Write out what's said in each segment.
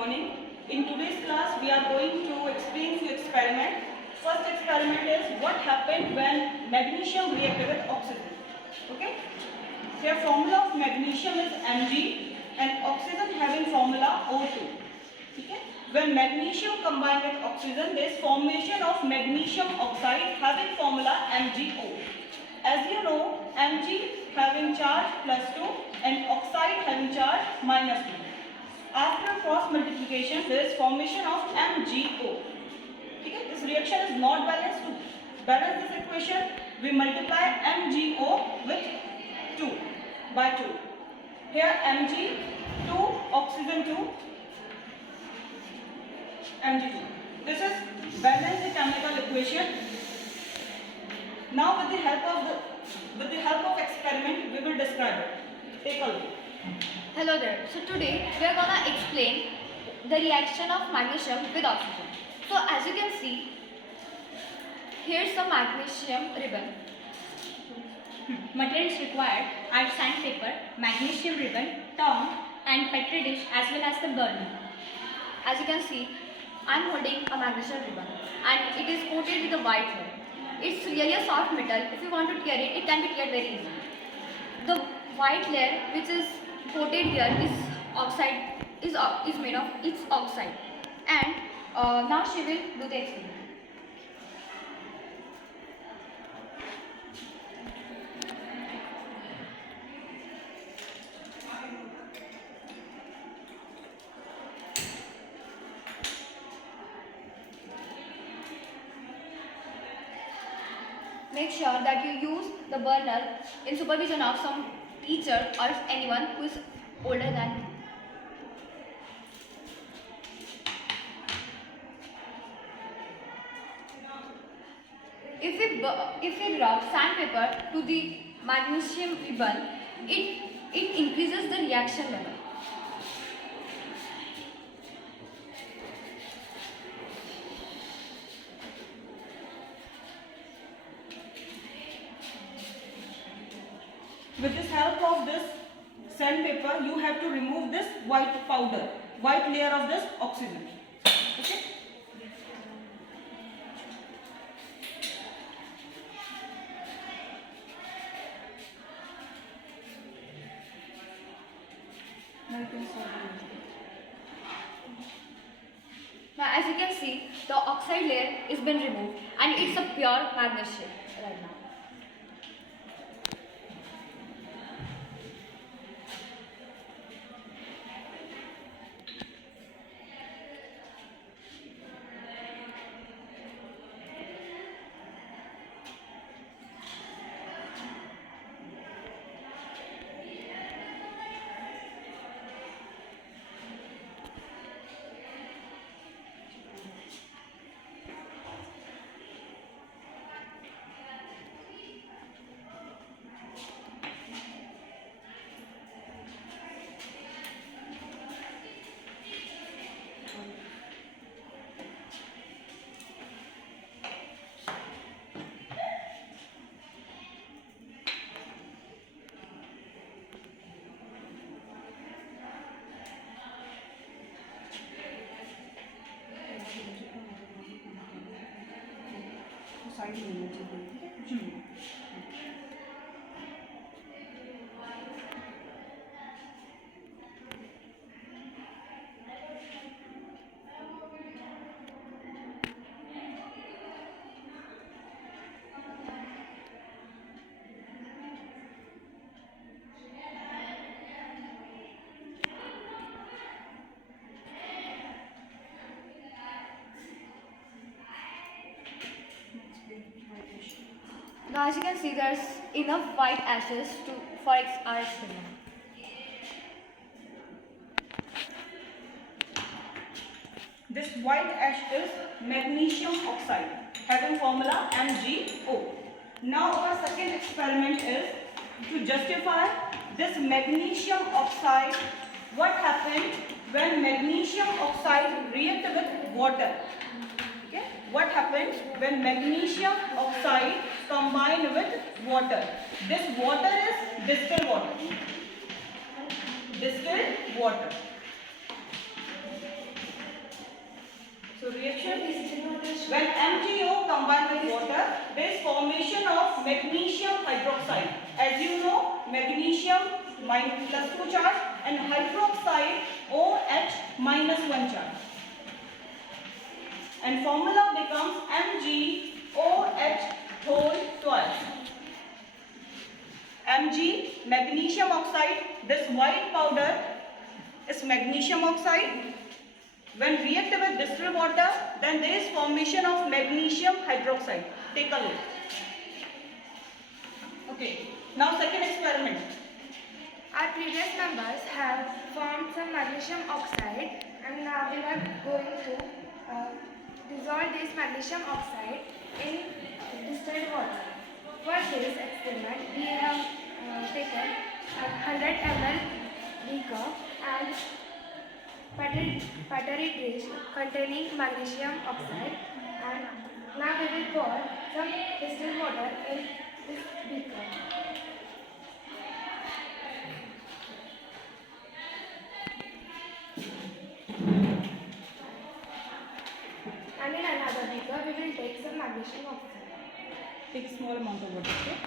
morning. In today's class, we are going to explain few experiment. First experiment is what happened when magnesium reacted with oxygen. Okay. Here formula of magnesium is Mg and oxygen having formula O2. Okay. When magnesium combined with oxygen, there is formation of magnesium oxide having formula MgO. As you know, Mg having charge +2 and oxide having charge -2. After cross multiplication, there is formation of MgO. Okay? This reaction is not balanced. To balance this equation, we multiply MgO with 2 by 2. Here Mg 2, oxygen 2, Mg2. This is balanced chemical equation. Now with the help of experiment, we will describe it. Take a look. Hello there. So today we are gonna explain the reaction of magnesium with oxygen. So as you can see, here's some magnesium ribbon. Materials required are sandpaper, magnesium ribbon, tongue and petri dish as well as the burner. As you can see, I'm holding a magnesium ribbon and it is coated with a white layer. It's really a soft metal. If you want to tear it, it can be teared very easily. The white layer which is coated here is oxide, is made of its oxide, and now she will do the experiment. Make sure that you use the burner in supervision of some teacher or anyone who is older than you. If we rub sandpaper to the magnesium ribbon, it increases the reaction level. With this help of this sandpaper, you have to remove this white powder, white layer of this oxygen. Okay? Now as you can see, the oxide layer is been removed and it's a pure magnesium right now. Now as you can see, there's enough white ashes for our experiment. This white ash is magnesium oxide having formula MgO. Now our second experiment is to justify this magnesium oxide. What happened when magnesium oxide reacted with water? Okay? What happens when magnesium oxide combined with water? This water is distilled water. Distilled water. So reaction when MgO combined with water, there is formation of magnesium hydroxide. As you know, magnesium plus 2 charge and hydroxide OH minus 1 charge. And formula becomes MgOH whole twice. Mg, magnesium oxide. This white powder is magnesium oxide. When reacted with distilled water, then there is formation of magnesium hydroxide. Take a look. Okay. Now second experiment. Our previous members have formed some magnesium oxide, and now we are going to dissolve this magnesium oxide in distilled water. For this experiment, we have taken a 100 ml beaker and pottery dish containing magnesium oxide, and now we will pour some distilled water in this beaker. And in another beaker, we will take some magnesium oxide. Take small amount of water. Okay?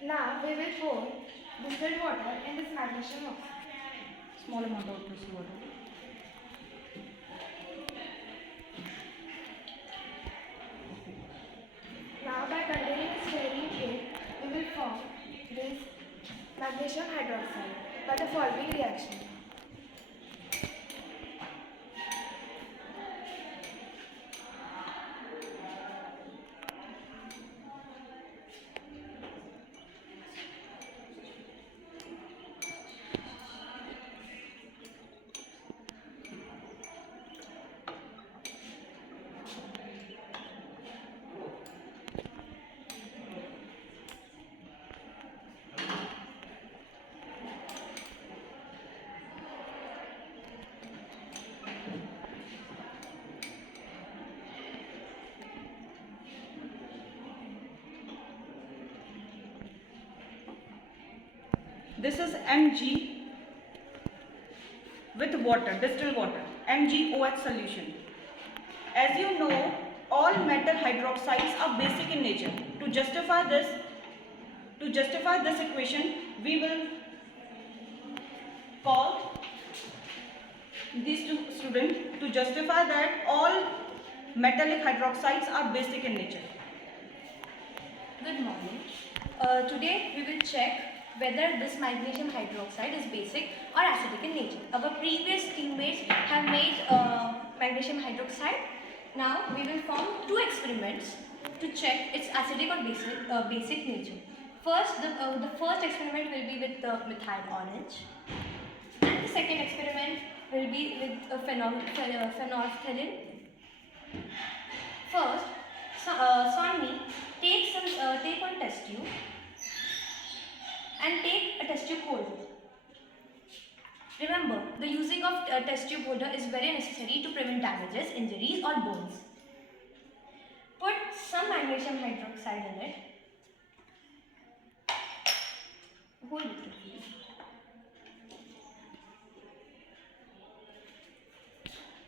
Now we will pour distilled water in this magnesium oxide. Small amount of distilled water. Now by continuing stirring it, we will form this magnesium hydroxide by the following reaction. This is Mg with water, distilled water, MgOH solution. As you know, all metal hydroxides are basic in nature. To justify this equation, we will call these two students to justify that all metallic hydroxides are basic in nature. Good morning. Today we will check whether this magnesium hydroxide is basic or acidic in nature. Our previous teammates have made magnesium hydroxide. Now we will form two experiments to check its acidic or basic nature. First, the first experiment will be with methyl orange, and the second experiment will be with phenolphthalein. First, Swami, take one test tube and take a test tube holder. Remember, the using of test tube holder is very necessary to prevent damages, injuries or burns. Put some magnesium hydroxide in it. Hold it carefully.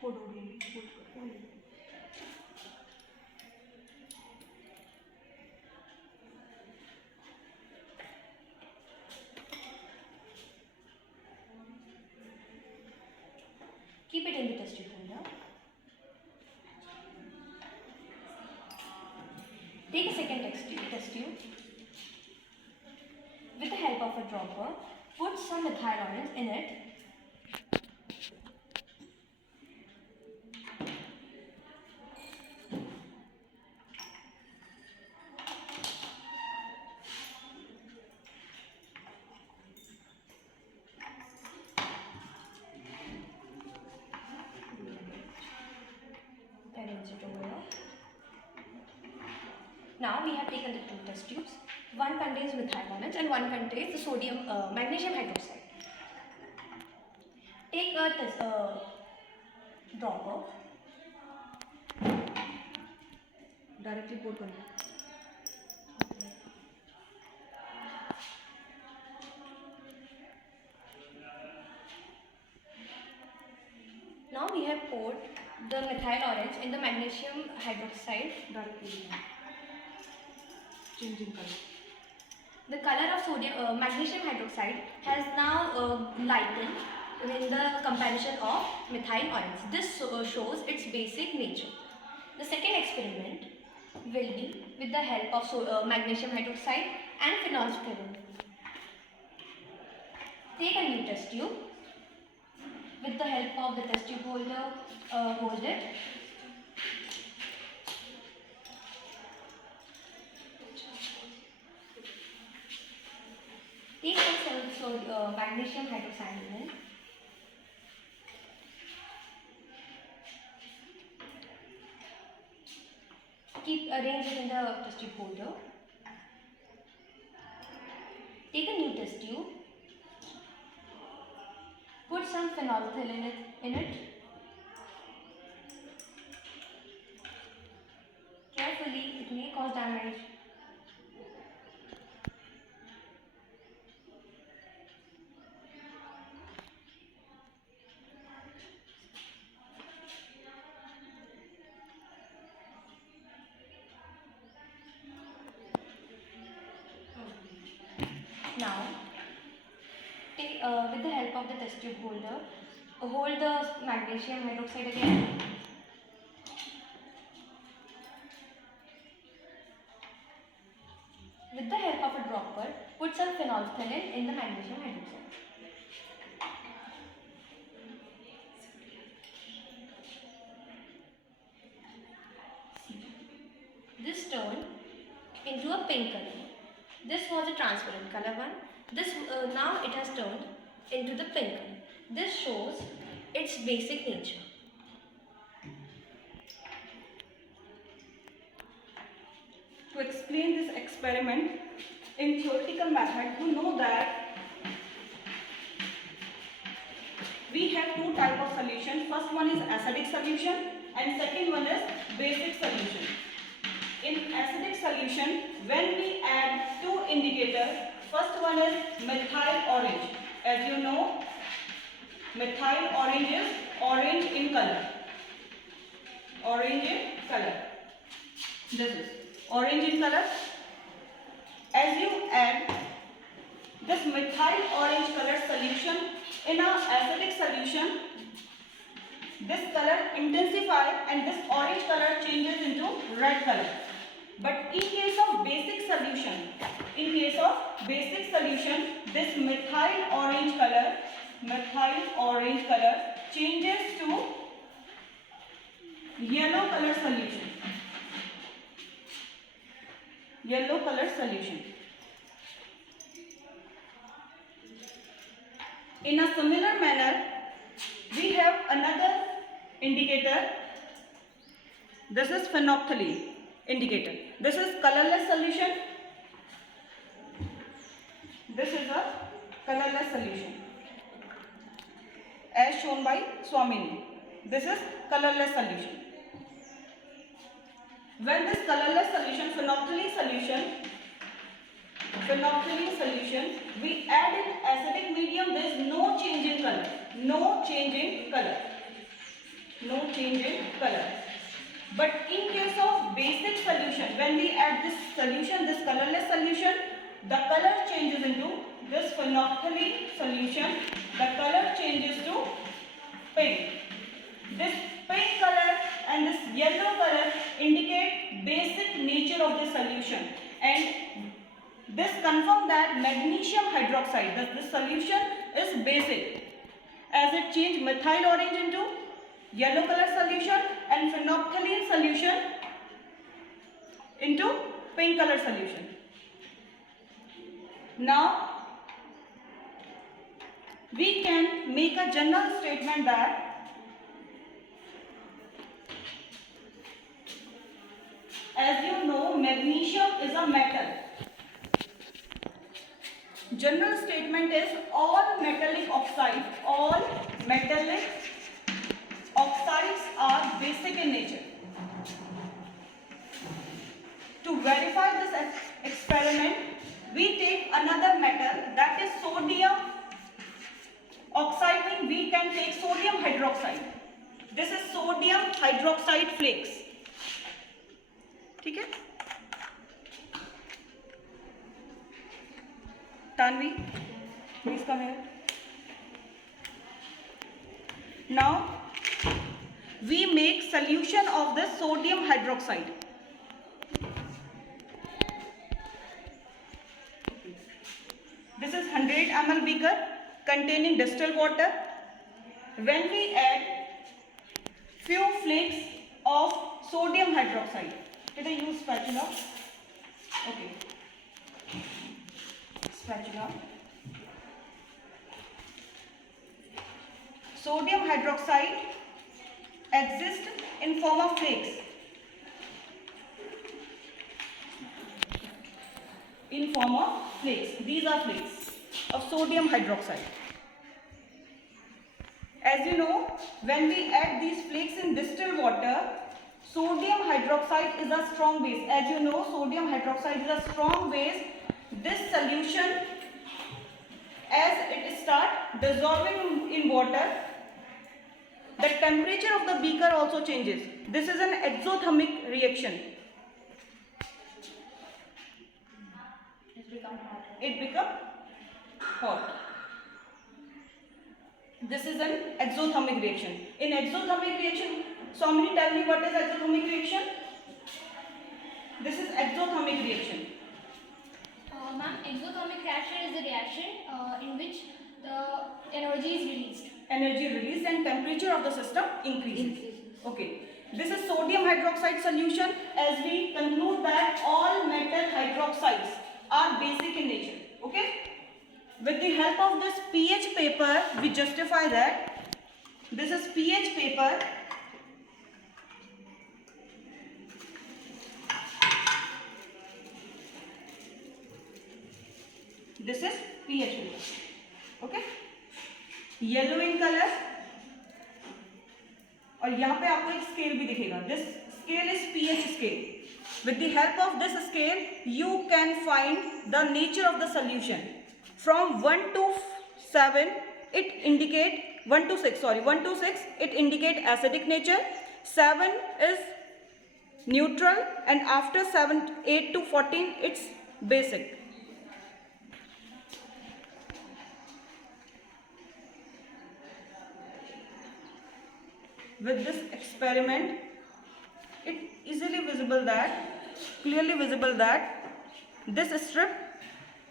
Hold it. Keep it in the test tube holder. Take a second test tube. With the help of a dropper, put some methyl orange in it. Arrange it over here. Now we have taken the two test tubes. One contains methyl orange and one contains the magnesium hydroxide. Take a dropper directly pour करना. Now we have poured the methyl orange in the magnesium hydroxide. Directly. Changing color. The color of magnesium hydroxide has now lightened in the comparison of methyl orange. This shows its basic nature. The second experiment will be with the help of magnesium hydroxide and phenolphthalein. Take a new test tube. With the help of the test tube holder, hold it. Take some magnesium hydroxide in it. Arrange it in the test tube holder. Take a new test tube. Put some phenolphthalein in it. Carefully, it may cause damage. Now, with the help of the test tube holder, hold the magnesium hydroxide again. With the help of a dropper, put some phenolphthalein in the magnesium hydroxide. This turned into a pink color. This was a transparent color one. Now it has turned into the pink color. This shows its basic nature. To explain this experiment in theoretical method, you know that we have two types of solution. First one is acidic solution and second one is basic solution. In acidic solution, when we add two indicators, first one is methyl orange. As you know, methyl orange is orange in color. Orange in color. This is orange in color. As you add this methyl orange color solution in a acidic solution, this color intensifies and this orange color changes into red color. But in case of basic solution, this methyl orange color changes to yellow color solution. Yellow color solution. In a similar manner, we have another indicator. This is phenolphthalein indicator. This is colorless solution. This is a colorless solution as shown by Swamini. This is colorless solution. When this colorless solution, phenolphthalein solution, we add in acidic medium, there is no change in color. No change in color. But in case of basic solution, when we add this solution, this colorless solution, the color changes into this phenolphthalein solution. The color changes to pink. This pink color and this yellow color indicate basic nature of the solution, and this confirms that magnesium hydroxide, this solution is basic, as it changed methyl orange into yellow color solution and phenolphthalein solution into pink color solution. Now we can make a general statement that as you know, magnesium is a metal. General statement is all metallic oxides are basic in nature. hydroxide. This is sodium hydroxide flakes. ठीक है? Tanvi, please come here. Now we make solution of the sodium hydroxide. This is 100 ml beaker containing distilled water. When we add few flakes of sodium hydroxide, did I use spatula? Okay. Spatula. Sodium hydroxide exists in form of flakes. In form of flakes. These are flakes of sodium hydroxide. As you know, when we add these flakes in distilled water, sodium hydroxide is a strong base. As you know, sodium hydroxide is a strong base. This solution, as it starts dissolving in water, the temperature of the beaker also changes. This is an exothermic reaction. It becomes hot. This is an exothermic reaction. In exothermic reaction, Somini, tell me what is exothermic reaction? This is exothermic reaction. Ma'am, exothermic reaction is the reaction in which the energy is released. Energy released and temperature of the system increases. Okay. This is sodium hydroxide solution. As we conclude that all metal hydroxides are basic in nature. Okay. With the help of this pH paper, we justify that. This is pH paper. This is pH paper. Okay. Yellow in colour और यहाँ पे आपको एक scale भी दिखेगा. This scale is pH scale. With the help of this scale, you can find the nature of the solution. From 1 to 7, it indicate 1 to 6. Sorry, 1 to 6, it indicate acidic nature. 7 is neutral, and after 7, 8 to 14, it's basic. With this experiment, it easily visible that, clearly visible that this strip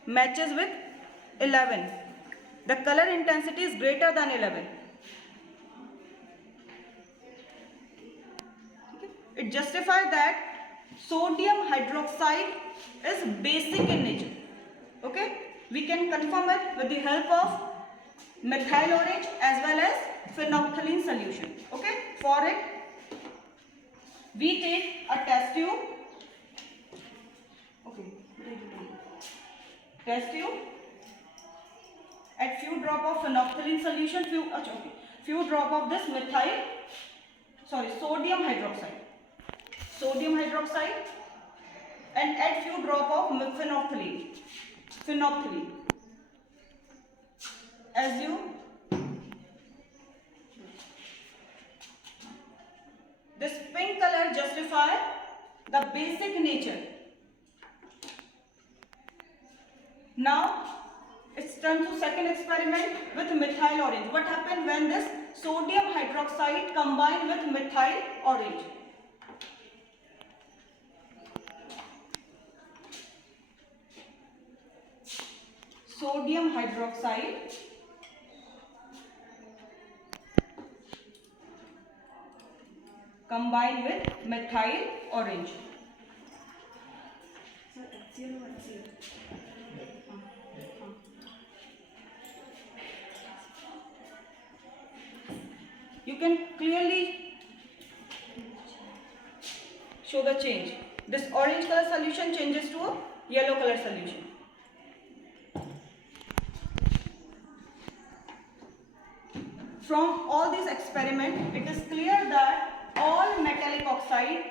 matches with 11. The color intensity is greater than 11. It justifies that sodium hydroxide is basic in nature. Okay, we can confirm it with the help of methyl orange as well as phenolphthalein solution. Okay, for it we take a test tube. Okay, test tube. Add few drop of phenolphthalein solution, few drop of this sodium hydroxide, and add few drop of phenolphthalein. As you this pink color justify the basic nature. Now it's turn to second experiment with methyl orange. What happened when this sodium hydroxide combined with methyl orange? Sodium hydroxide combined with methyl orange. You can clearly show the change. This orange color solution changes to a yellow color solution. From all these experiments, it is clear that all metallic oxide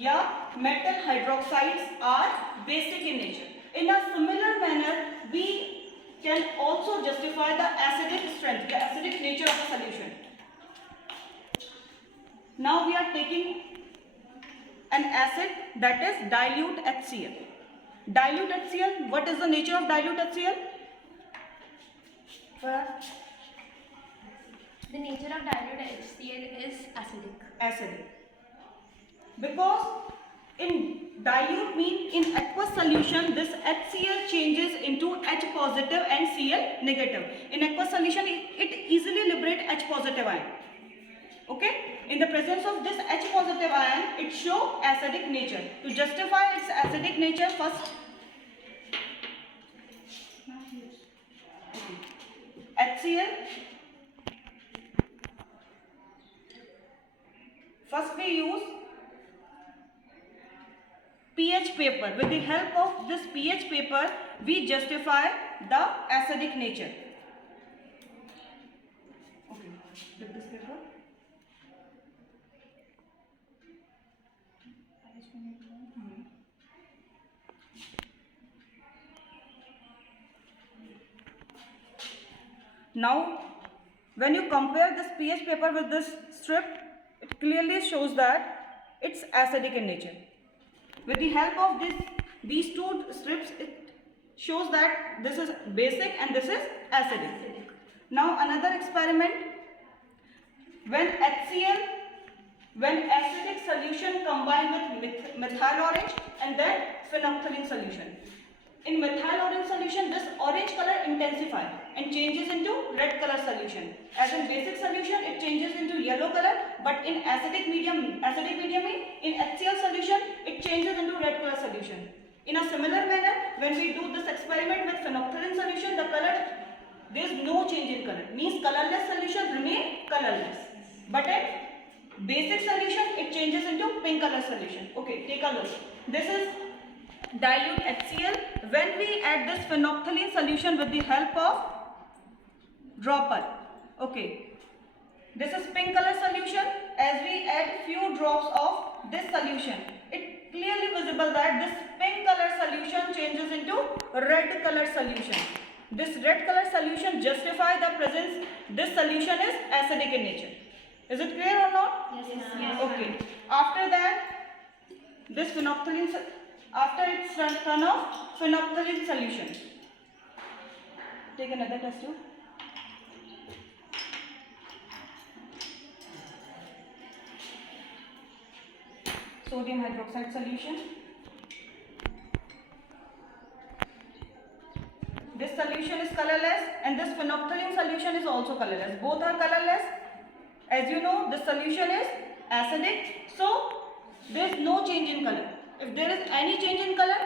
या metal hydroxides are basic in nature. In a similar manner, we can also justify the acidic strength, the acidic nature of the solution. Now we are taking an acid, that is dilute HCl. Dilute HCl, what is the nature of dilute HCl? The nature of dilute HCl is acidic. Acidic. Because in dilute mean in aqueous solution, this HCl changes into H positive and Cl negative. In aqueous solution, it easily liberates H positive ion. Okay? In the presence of this H positive ion, it shows acidic nature. To justify its acidic nature, first HCl. First we use pH paper. With the help of this pH paper, we justify the acidic nature. Okay, with this paper. Now, when you compare this pH paper with this strip, it clearly shows that it's acidic in nature. With the help of these two strips, it shows that this is basic and this is acidic. Now another experiment, when acidic solution combined with methyl orange and then phenolphthalein solution. In methyl orange solution, this orange color intensifies and changes into red color solution. As in basic solution, it changes into yellow color, but in acidic medium in HCl solution, it changes into red color solution. In a similar manner, when we do this experiment with phenolphthalein solution, the color, there is no change in color. Means colorless solution remain colorless. But in basic solution, it changes into pink color solution. Okay, take a look. This is dilute HCl. When we add this phenolphthalein solution with the help of dropper, okay, this is pink color solution. As we add few drops of this solution, it clearly visible that this pink color solution changes into red color solution. This red color solution justify the presence, this solution is acidic in nature. Is it clear or not? Yes. Okay. After that, this phenolphthalein, after its turn off, phenolphthalein solution. Take another test tube. Sodium hydroxide solution. This solution is colorless and this phenolphthalein solution is also colorless. Both are colorless. As you know, this solution is acidic, so there is no change in color. If there is any change in color,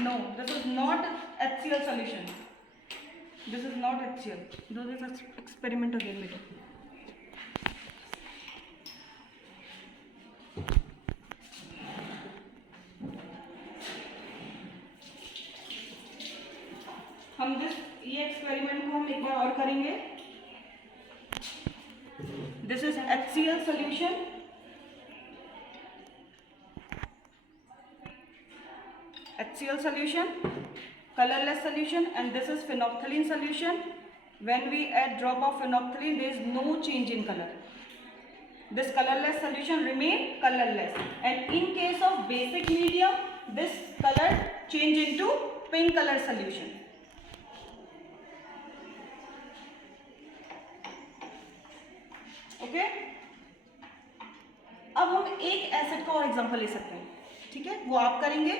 no, this is not HCl solution. This is not HCl. Do this experiment again later. हम ये experiment को हम एक बार और करेंगे. This is HCl solution. HCl solution, colorless solution, and this is phenolphthalein solution. When we add drop of phenolphthalein, there is no change in color. This colorless solution remain colorless, and in case of basic medium, this color change into pink color solution. Okay, अब हम एक acid का और example ले सकते हैं. ठीक है, वो आप करेंगे.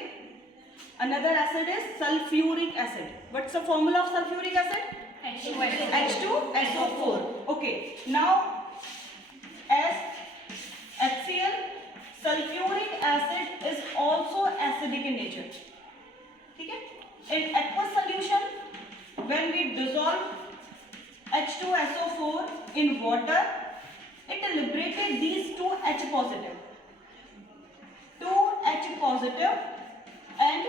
Another acid is sulphuric acid. What's the formula of sulphuric acid? H2SO4. Okay, now as HCl, sulfuric acid is also acidic in nature. ठीक है, in aqueous solution, when we dissolve H2SO4 in water, it liberated these two H positive and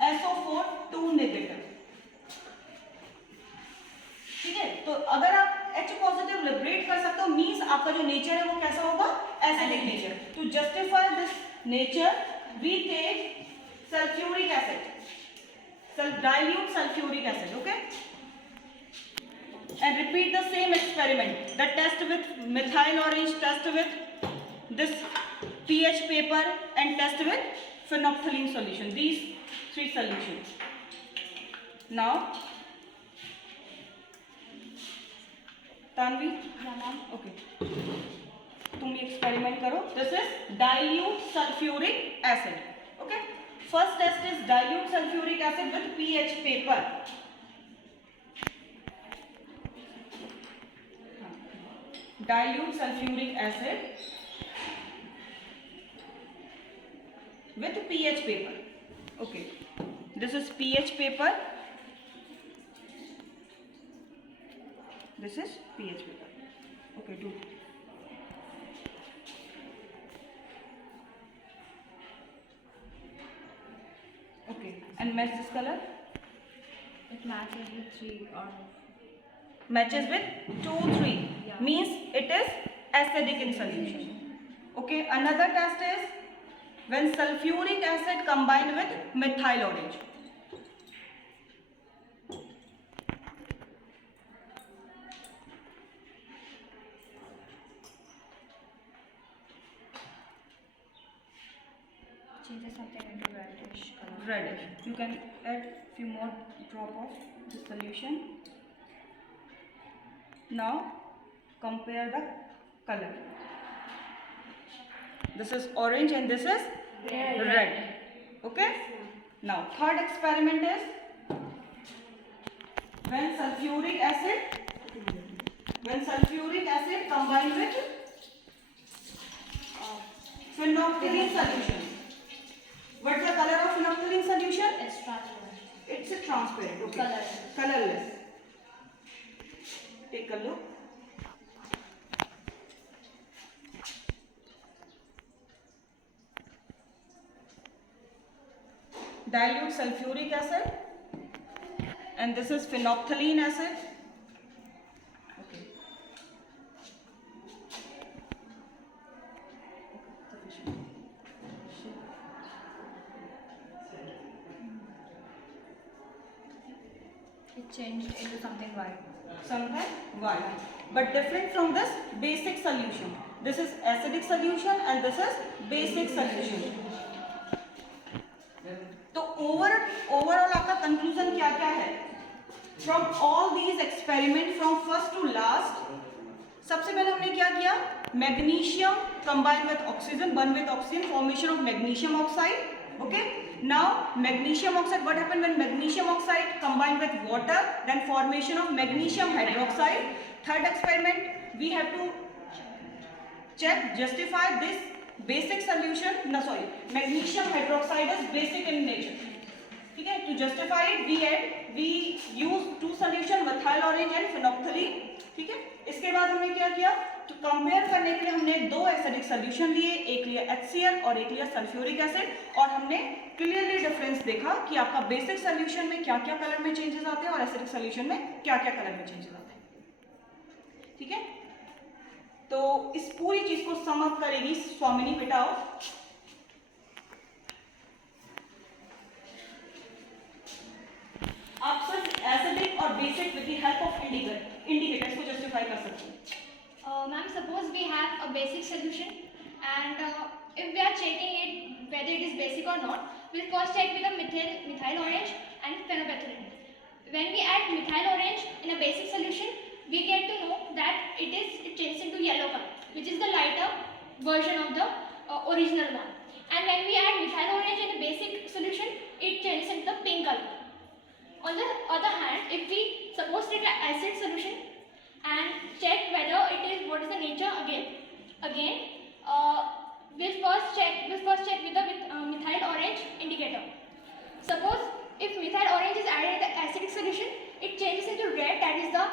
SO4 2 negative. ठीक है, तो अगर आप H positive liberate कर सकते हो, मीन्स आपका जो नेचर है वो कैसा होगा? Acidic nature. To justify this nature we take sulphuric acid, dilute sulfuric acid. Okay, and repeat the same experiment. The test with methyl orange, test with this pH paper, and test with phenolphthalein solution. These 3 solutions. Now, Tanvi? Yeah, ma'am. Okay. तुम experiment करो. This is dilute sulfuric acid. Okay. First test is dilute sulfuric acid with pH paper. Dilute sulfuric acid with pH paper. Okay. This is pH paper. This is pH paper. Okay, do. Okay, and match this color. It matches with 3 or Matches with 2, 3. Yeah. Means it is acidic in solution. Okay, another test is when sulfuric acid combined with methyl orange. changes something into reddish color. Reddish. You can add few more drop of the solution. Now compare the color. This is orange and this is red. Okay. Now third experiment is when sulfuric acid combined with phenolphthalein solution. What's the color of phenolphthalein solution? It's transparent. It's a transparent. Okay. Colorless. Colorless. Take a look. Dilute sulfuric acid, and this is phenolphthalein acid. Okay. It changed into something white. Sometimes white, but different from this basic solution. This is acidic solution and this is basic solution. तो overall आपका conclusion क्या क्या है? From all these experiments from first to last, सबसे पहले हमने क्या किया? Magnesium combined with oxygen, one with oxygen, formation of magnesium oxide. Okay. Now magnesium oxide, what happened when magnesium oxide combined with water, then formation of magnesium hydroxide. Third experiment, we have to check, justify this basic solution. No, sorry, magnesium hydroxide is basic in nature. Okay, to justify it, we use 2 solution, methyl orange and phenolphthalein. ठीक है, इसके बाद हमने क्या किया? तो compare करने के लिए हमने 2 एसिडिक सॉल्यूशन लिए, एक लिया HCl और एक लिया सल्फ्यूरिक एसिड, और हमने क्लियरली डिफरेंस देखा कि आपका बेसिक सॉल्यूशन में क्या क्या कलर में चेंजेस आते हैं और एसिडिक सॉल्यूशन में क्या क्या कलर में चेंजेस आते हैं. ठीक है, तो इस पूरी चीज को सम अप करेगी स्वामिनी बेटाओ. आप सिर्फ एसिडिक और basic with the help of indicators को जस्टिफाई कर सकते हैं. Ma'am, suppose we have a basic solution and if we are checking it whether it is basic or not, we'll first check with the methyl orange and phenolphthalein. When we add methyl orange in a basic solution, we get to know that it changes into yellow color, which is the lighter version of the original one. And when we add methyl orange in a basic solution, it changes into the pink color. On the other hand, if we suppose take an acid solution and check whether it is what is the nature again we'll first check with the methyl orange indicator. Suppose if methyl orange is added in the acidic solution, it changes into red, that is the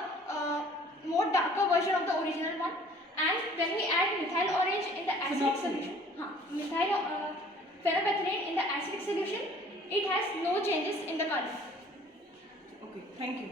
more darker version of the original one. And when we add methyl orange in the acidic solution, phenolphthalein in the acidic solution, it has no changes in the color. Okay, thank you.